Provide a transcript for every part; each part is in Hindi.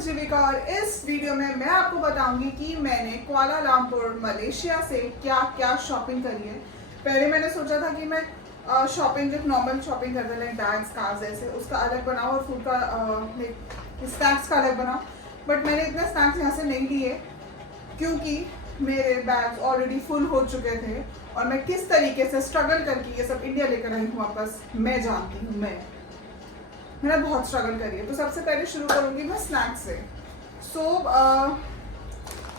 जीविका और इस वीडियो में मैं आपको बताऊंगी कि मैंने कुआलालंपुर मलेशिया से क्या क्या शॉपिंग करी है। पहले मैंने सोचा था कि मैं शॉपिंग जो नॉर्मल शॉपिंग करते लाइक बैग्स कार्स ऐसे उसका अलग बनाऊँ और फूड का स्नैक्स का अलग बनाऊँ, बट मैंने इतने स्नैक्स यहाँ से नहीं लिए क्योंकि मेरे बैग्स ऑलरेडी फुल हो चुके थे और मैं किस तरीके से स्ट्रगल करके ये सब इंडिया लेकर आई हूँ वापस मैं जानती हूँ। मैंने बहुत स्ट्रगल करी है। तो सबसे पहले शुरू करूँगी मैं स्नैक्स से।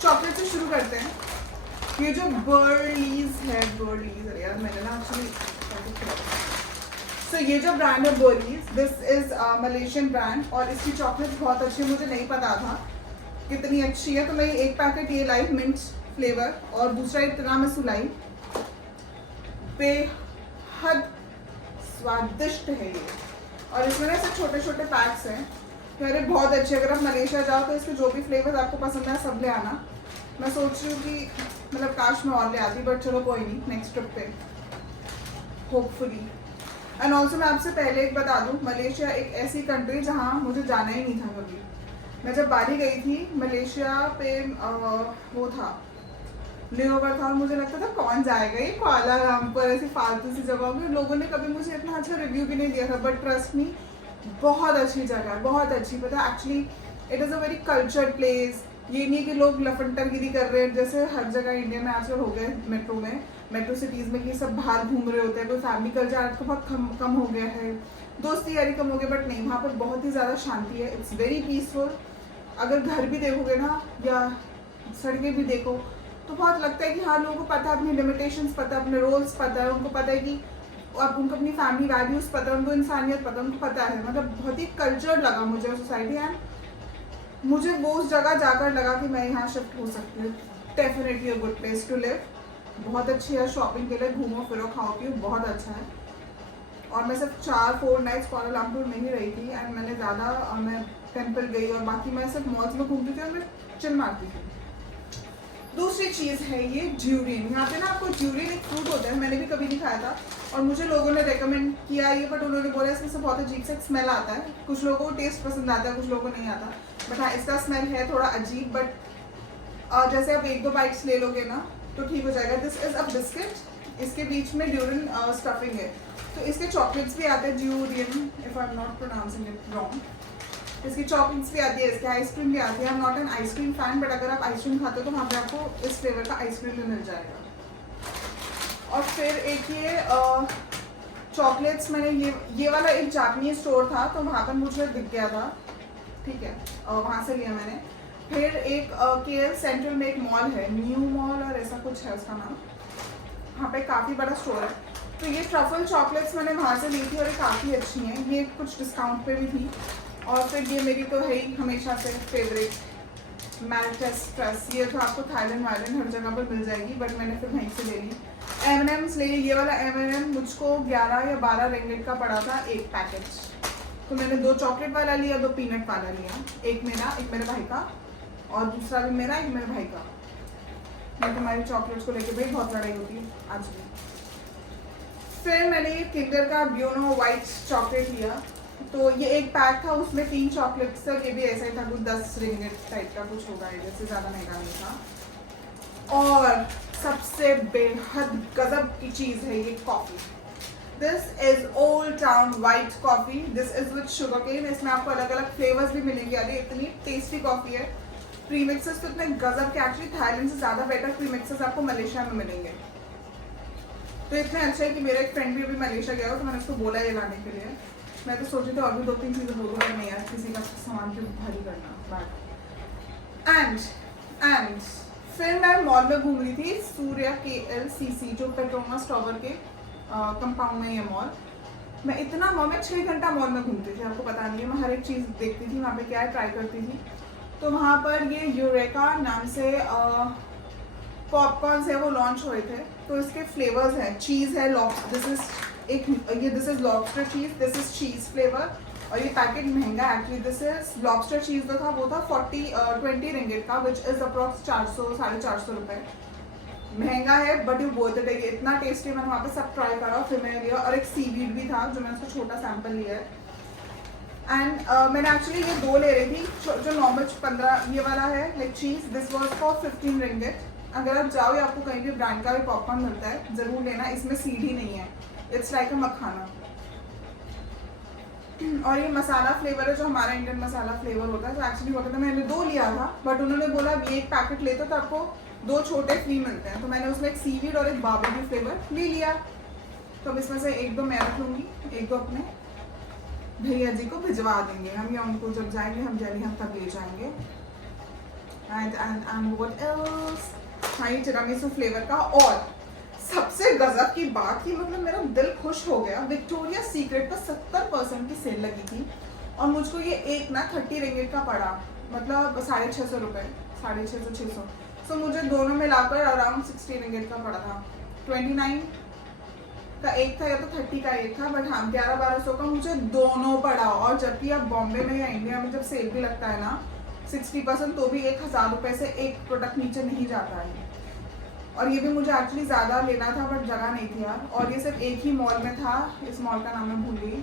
चॉकलेट से शुरू करते हैं। ये जो बर्लीज है, बर्लीज, अरे यार मैंने ना ये जो ब्रांड है बर्लीज, दिस इज मलेशियन ब्रांड और इसकी चॉकलेट बहुत अच्छी है। मुझे नहीं पता था कितनी अच्छी है, तो मैं एक पैकेट ये लाई मिंट फ्लेवर और दूसरा इतना मैं सुलाई। बेहद स्वादिष्ट है ये और इसमें ना ऐसे छोटे छोटे पैक्स हैं। अरे बहुत अच्छे, अगर आप मलेशिया जाओ तो इसके जो भी फ्लेवर्स आपको पसंद है सब ले आना। मैं सोच रही हूँ कि मतलब काश मैं और ले आती, बट चलो कोई नहीं, नेक्स्ट ट्रिप पे होपफुली। एंड ऑल्सो मैं आपसे पहले एक बता दूँ, मलेशिया एक ऐसी कंट्री जहाँ मुझे जाना ही नहीं था कभी। मैं जब बाली गई थी मलेशिया पे वो था लेओवर था और मुझे लगता था कौन जाएगा ये कुआलालंपुर ऐसी फालतू सी जगह होगी। लोगों ने कभी मुझे इतना अच्छा रिव्यू भी नहीं दिया था, बट ट्रस्ट मी बहुत अच्छी जगह है, बहुत अच्छी। पता है actually it is a very cultured place. ये नहीं कि लोग लफंटरगिरी कर रहे हैं जैसे हर जगह इंडिया में आजकल हो गए, मेट्रो सिटीज़ में कि सब बाहर घूम रहे होते हैं। कोई फैमिली कल्चर आजकल बहुत कम हो गया है, दोस्ती यारी कम हो गया, बट नहीं, वहाँ पर बहुत ही ज़्यादा शांति है। It's very peaceful. अगर घर भी देखोगे ना या सड़कें भी देखो तो बहुत लगता है कि हाँ, लोगों को पता है अपनी लिमिटेशंस, पता है अपने रोल्स, पता है उनको, पता है कि अब उनको अपनी फैमिली वैल्यूज़ पता है, उनको इंसानियत पता है, उनको पता है। मतलब बहुत ही कल्चर लगा मुझे सोसाइटी एंड मुझे वो उस जगह जाकर लगा कि मैं यहाँ शिफ्ट हो सकती हूँ। Definitely a good place to live, बहुत अच्छी है शॉपिंग के लिए, घूमो फिरो खाओ पियो, बहुत अच्छा है। और मैं सिर्फ 4-4 नाइट्स कुआलालंपुर में ही रही थी एंड मैंने ज़्यादा मैं टेम्पल गई और बाकी मैं सिर्फ मॉल्स में घूमती थी और मैं चिल मारती थी। दूसरी चीज़ है ये ड्यूरिन। यहाँ पे ना आपको ड्यूरिन एक फ्रूट होता है, मैंने भी कभी नहीं खाया था और मुझे लोगों ने रेकमेंड किया ये, बट उन्होंने बोला इसमें से बहुत अजीब सा स्मेल आता है। कुछ लोगों को टेस्ट पसंद आता है, कुछ लोगों को नहीं आता, बट हाँ इसका स्मेल है थोड़ा अजीब। बट जैसे आप 1-2 बाइट्स ले लोगे ना तो ठीक हो जाएगा। दिस इज़ अ बिस्किट, इसके बीच में ड्यूरिन स्टफिंग है। तो इसके चॉकलेट्स भी आते हैं durian, if I am not pronouncing it wrong. इसकी चॉकलेट्स भी आती है, इसकी आइसक्रीम भी आती है। I am not an ice cream fan, but अगर आप आइसक्रीम खाते हो तो वहाँ पे आपको इस फ्लेवर का आइसक्रीम भी मिल जाएगा। और फिर एक ये चॉकलेट्स, मैंने ये वाला एक जापानीज स्टोर था तो वहाँ पर मुझे दिख गया था, ठीक है, वहाँ से लिया मैंने। फिर एक KL सेंट्रल में एक मॉल है, न्यू मॉल और ऐसा कुछ है उसका नाम, वहाँ पे काफ़ी बड़ा स्टोर है। तो ये ट्रफल चॉकलेट्स मैंने वहाँ से ली थी और ये काफ़ी अच्छी हैं, ये कुछ डिस्काउंट पे भी थी। और फिर ये मेरी तो है ही हमेशा से फेवरेट मैल्टेस ट्रस, ये तो आपको थाईलैंड हर जगह पर मिल जाएगी, बट मैंने फिर वहीं से ले ली। M&M's ले ली, ये वाला M&M मुझको 11 या 12 रिंगिट का पड़ा था एक पैकेज। तो मैंने 2 चॉकलेट वाला लिया, 2 पीनट वाला लिया, एक मेरा एक मेरे भाई का और दूसरा भी मेरा एक मेरे भाई का। मैं तुम्हारी चॉकलेट्स को लेकर भाई बहुत लड़ाई होती है आज भी। फिर मैंने ये किंडर का ब्यूनो वाइट चॉकलेट लिया, तो ये एक पैक था, उसमें 3 चॉकलेट्स था। ये भी ऐसा ही था, कुछ 10 रिंगिट टाइप का कुछ होगा, जैसे ज़्यादा महंगा नहीं था। और सबसे बेहद गजब की चीज़ है ये coffee. This is Old Town White Coffee, this is with sugar cane. इसमें आपको अलग अलग फ्लेवर्स भी मिलेंगे। अरे इतनी टेस्टी कॉफ़ी है। प्रीमिक्सेस तो इतने गजब के, एक्चुअली थाईलैंड से ज़्यादा बेटर प्रीमिक्सेस आपको मलेशिया में मिलेंगे। तो इतने अच्छे है कि मेरा एक फ्रेंड भी अभी मलेशिया गया हो तो मैंने उसको बोला ये लाने के लिए। मैं तो सोची थी और भी 2-3 चीज़ें बोलूँगा, नहीं यार किसी का सामान क्यों भारी करना। एंड फिर मैं मॉल में घूम रही थी, सूर्या KLCC जो पेट्रोनास टावर के कंपाउंड में ये मॉल। मैं इतना मॉल में 6 घंटा मॉल में घूमती थी, आपको पता नहीं है। मैं हर एक चीज़ देखती थी वहाँ पे क्या है, ट्राई करती थी। तो वहाँ पर ये यूरेका नाम से पॉपकॉर्न्स है वो लॉन्च हुए थे। तो इसके फ्लेवर्स हैं, चीज़ है, this is lobster cheese, this is cheese flavour. और ये पैकेट महंगा है एक्चुअली। दिस इज लॉबस्टर चीज़ जो था वो था 20 रिंगिट का, विच इज़ अप्रॉक्स 400-450 रुपये। महंगा है बट यू वर्थ इट है। ये इतना टेस्टी, मैंने वहाँ पे सब ट्राई करा। फिर मैंने लिया और एक सीवीड भी था जो मैंने उसका छोटा सैंपल लिया है। एंड मैंने एक्चुअली ये 2 ले रही थी, जो नॉर्मल 15 ये वाला है like cheese, this was for 15 ringgit. अगर आप जाओ या आपको कहीं भी ब्रांड का भी पॉपकॉर्न मिलता है ज़रूर लेना, इसमें सीड ही नहीं है, इट्स लाइक अ मखाना। और ये मसाला फ्लेवर है जो हमारा इंडियन मसाला फ्लेवर होता है। तो एक्चुअली वो कहता है मैंने 2 लिया था, बट उन्होंने बोला ये एक पैकेट लेते तो आपको 2 छोटे फ्री मिलते हैं, तो मैंने उसमें एक सीवीड और एक बारबेक्यू फ्लेवर ले लिया। तो अब इसमें से 1-2 मैं रख लूँगी, 1-2 अपने भैया जी को भिजवा देंगे हम, या उनको जब जाएंगे हम दिल्ली हम तब ले जाएंगे। एंड व्हाट एल्स, हाँ ये तिरामिसू फ्लेवर का। और सबसे गजब की बात कि मतलब मेरा दिल खुश हो गया, विक्टोरिया सीक्रेट पर 70% की सेल लगी थी और मुझको ये एक ना 30 रिंगिट का पड़ा, मतलब 650 रुपये, 650-600। सो मुझे दोनों मिलाकर अराउंड 60 रिंगिट का पड़ा था। 29 का एक था या तो 30 का एक था, बट हाँ 1100-1200 का मुझे दोनों पड़ा। और जबकि आप बॉम्बे में या इंडिया में जब सेल भी लगता है ना 60%, तो भी 1000 रुपये से एक प्रोडक्ट नीचे नहीं जाता है। और ये भी मुझे एक्चुअली ज़्यादा लेना था बट जगह नहीं थी यार, और ये सिर्फ एक ही मॉल में था, इस मॉल का नाम मैं भूल गई,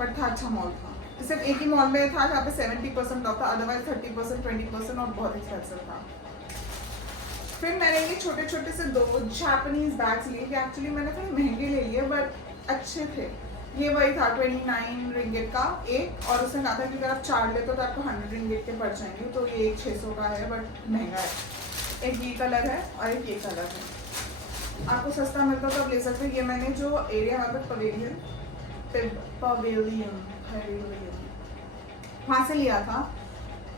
बट था अच्छा मॉल था। सिर्फ एक ही मॉल में था जहाँ पे 70% ऑफ था, अदरवाइज 30%, 20% और बहुत एक्सपेंसिव था। फिर मैंने ये छोटे छोटे से 2 जापानीज बैग्स लिए, एक्चुअली मैंने थोड़े महंगे ले लिए बट अच्छे थे। ये वही था 29 रिंगिट का एक, और उसने कहा था कि अगर आप 4 लेते हो तो आपको 100 रिंगिट के पड़ जाएंगे। तो ये एक 600 का है बट महंगा है। एक ये कलर है और एक ये कलर है, आपको सस्ता मिलता तो आप ले सकते हैं। ये मैंने जो एरिया वहाँ पर पवेलियन वहाँ से लिया था।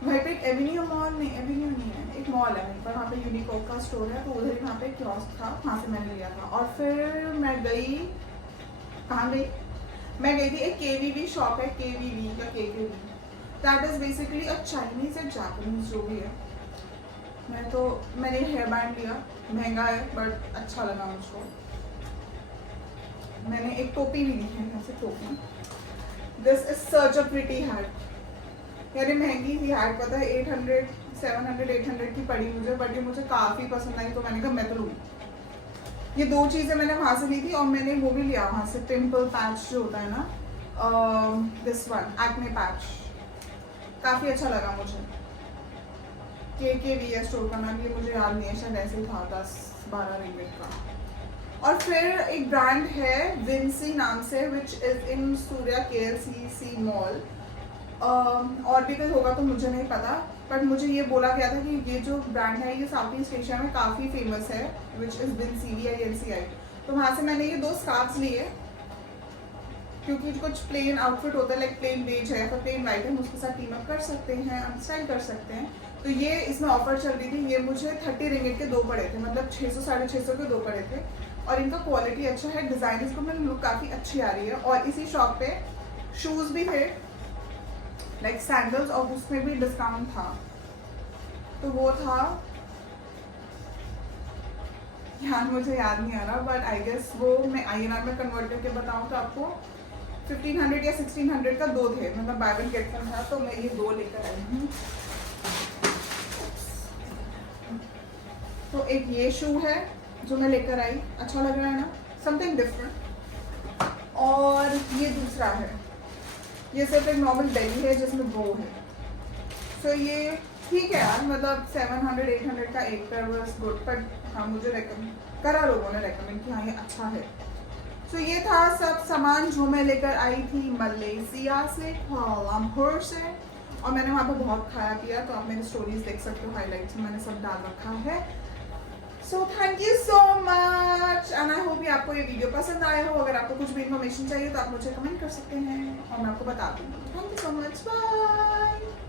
वहीं पे एक एवेन्यू मॉल नहीं, एवेन्यू नहीं है, एक मॉल है वहीं पर, वहाँ पे यूनिकोड का स्टोर है, तो उधर ही वहाँ पे कियोस्क था, वहाँ से मैंने लिया था। और फिर मैं गई, कहाँ गई, मैं गई थी एक KVV शॉप है, KVV या KKV, that is basically a Chinese and Japanese जो भी है। मैंने हेयर बैंड लिया, महंगा है बट अच्छा लगा मुझको। मैंने एक टोपी भी ली है, यहाँ से टोपी, this is such a pretty hat. यार महंगी थी हैट, पता है 800, 700, 800 की पड़ी मुझे, बट ये मुझे काफ़ी पसंद आई, तो मैंने कहा मैं तो लूँगी। ये 2 चीज़ें मैंने वहाँ से ली थी, और मैंने वो भी लिया वहाँ से पिम्पल पैच जो होता है ना, दिस वन एक्ने पैच, काफ़ी अच्छा लगा मुझे। KKV स्टोर का नाम, ये मुझे याद नहीं है, शायद ऐसे ही था 10-12 रिंगिट का। और फिर एक ब्रांड है विंसी नाम से, which is in Surya KLCC mall. और भी कोई होगा तो मुझे नहीं पता, बट मुझे ये बोला गया था कि ये जो ब्रांड है ये साउथ ईस्ट एशिया में काफ़ी फेमस है, विच इज़ विंसी VINCI। तो वहाँ से मैंने ये 2 स्कार्फ्स लिए, क्योंकि कुछ प्लेन आउटफिट होता है, लाइक प्लेन बेज है या फिर प्लेन वाइट है, हम उसके साथ टीम अप कर सकते हैं, हम स्टाइल कर सकते हैं। तो ये इसमें ऑफर चल रही थी, ये मुझे 30 रिंगिट के 2 पड़े थे, मतलब 600-650 के 2 पड़े थे। और इनका क्वालिटी अच्छा है, डिज़ाइन इसको में लुक काफ़ी अच्छी आ रही है। और इसी शॉप पे शूज़ भी थे, लाइक सैंडल्स, और उसमें भी डिस्काउंट था, तो वो था यार मुझे याद नहीं आ रहा, बट आई गेस वो मैं INR में कन्वर्ट करके बताऊँ तो आपको 1500 या 1600 का 2 थे, मतलब बाय वन गेट वन था, तो मैं ये 2 लेकर आई हूँ। तो एक ये शू है जो मैं लेकर आई, अच्छा लग रहा है ना, समथिंग डिफरेंट। और ये दूसरा है, ये सिर्फ एक नॉर्मल बेली है जिसमें बो है। सो ये ठीक है यार, मतलब 700-800 का एक पेयर वाज गुड, बट हाँ मुझे रेकमेंड करा, लोगों ने रेकमेंड किया ये अच्छा है। सो ये था सब सामान जो मैं लेकर आई थी मलेशिया से, कुआलालंपुर से, और मैंने वहाँ पर बहुत खाया पिया, तो आप मेरी स्टोरीज देख सकते हो, हाईलाइट्स में मैंने सब डाल रखा है। So thank you so much, and I hope आपको ये वीडियो पसंद आया हो। अगर आपको कुछ भी इन्फॉर्मेशन चाहिए तो आप मुझे कमेंट कर सकते हैं और मैं आपको बता दूँगी। Thank you so much, bye.